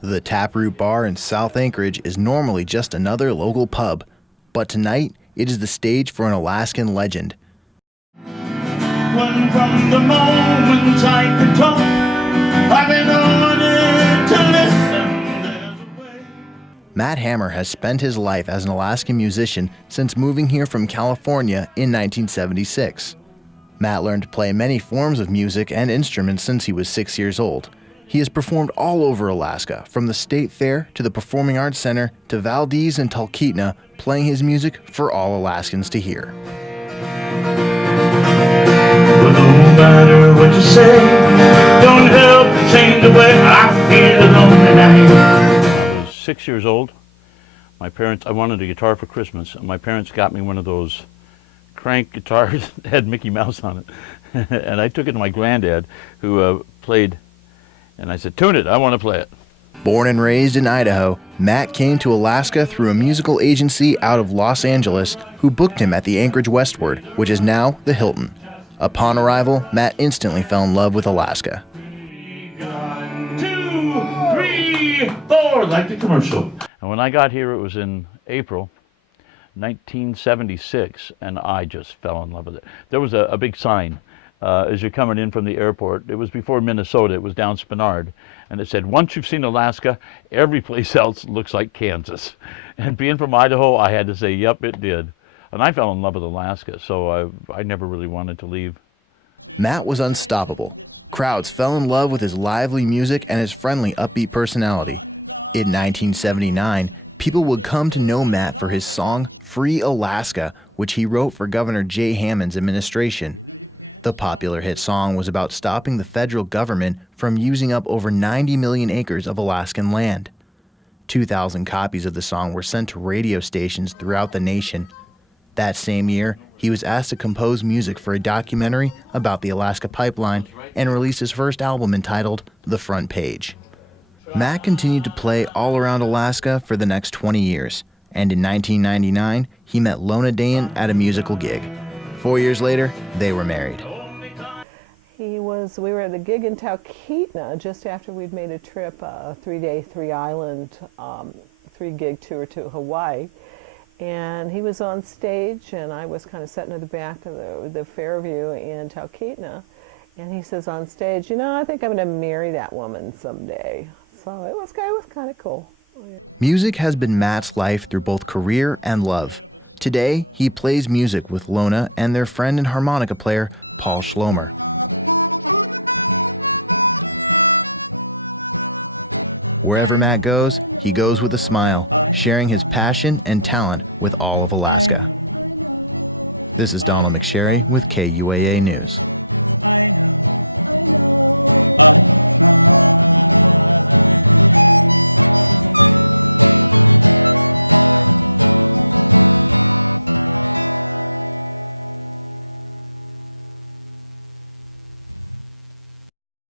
The Taproot Bar in South Anchorage is normally just another local pub, but tonight it is the stage for an Alaskan legend. When from the moment I could talk, I've been ordered to listen. There's a way. Matt Hammer has spent his life as an Alaskan musician since moving here from California in 1976. Matt learned to play many forms of music and instruments since he was 6 years old. He has performed all over Alaska, from the State Fair to the Performing Arts Center to Valdez and Talkeetna, playing his music for all Alaskans to hear. Well, no matter what you say, don't help to change the way I feel alone tonight. I was 6 years old. I wanted a guitar for Christmas, and my parents got me one of those crank guitars that had Mickey Mouse on it. And I took it to my granddad, who played, and I said, "Tune it, I want to play it." Born and raised in Idaho, Matt came to Alaska through a musical agency out of Los Angeles who booked him at the Anchorage Westward, which is now the Hilton. Upon arrival, Matt instantly fell in love with Alaska. 1, 2, 3, 4, like the commercial. And when I got here, it was in April 1976, and I just fell in love with it. There was a big sign as you're coming in from the airport. It was before Minnesota, it was down Spenard, and it said, "Once you've seen Alaska, every place else looks like Kansas." And being from Idaho, I had to say, yep, it did. And I fell in love with Alaska, so I never really wanted to leave. Matt was unstoppable. Crowds fell in love with his lively music and his friendly, upbeat personality. In 1979, people would come to know Matt for his song, "Free Alaska," which he wrote for Governor Jay Hammond's administration. The popular hit song was about stopping the federal government from using up over 90 million acres of Alaskan land. 2,000 copies of the song were sent to radio stations throughout the nation. That same year, he was asked to compose music for a documentary about the Alaska Pipeline and released his first album entitled The Front Page. Matt continued to play all around Alaska for the next 20 years, and in 1999, he met Lona Dayan at a musical gig. 4 years later, they were married. Music has been Matt's life through both career and love. Today, he plays music with Lona and their friend and harmonica player, Paul Schlomer. Wherever Matt goes, he goes with a smile, sharing his passion and talent with all of Alaska. This is Donald McSherry with KUAA News. I know.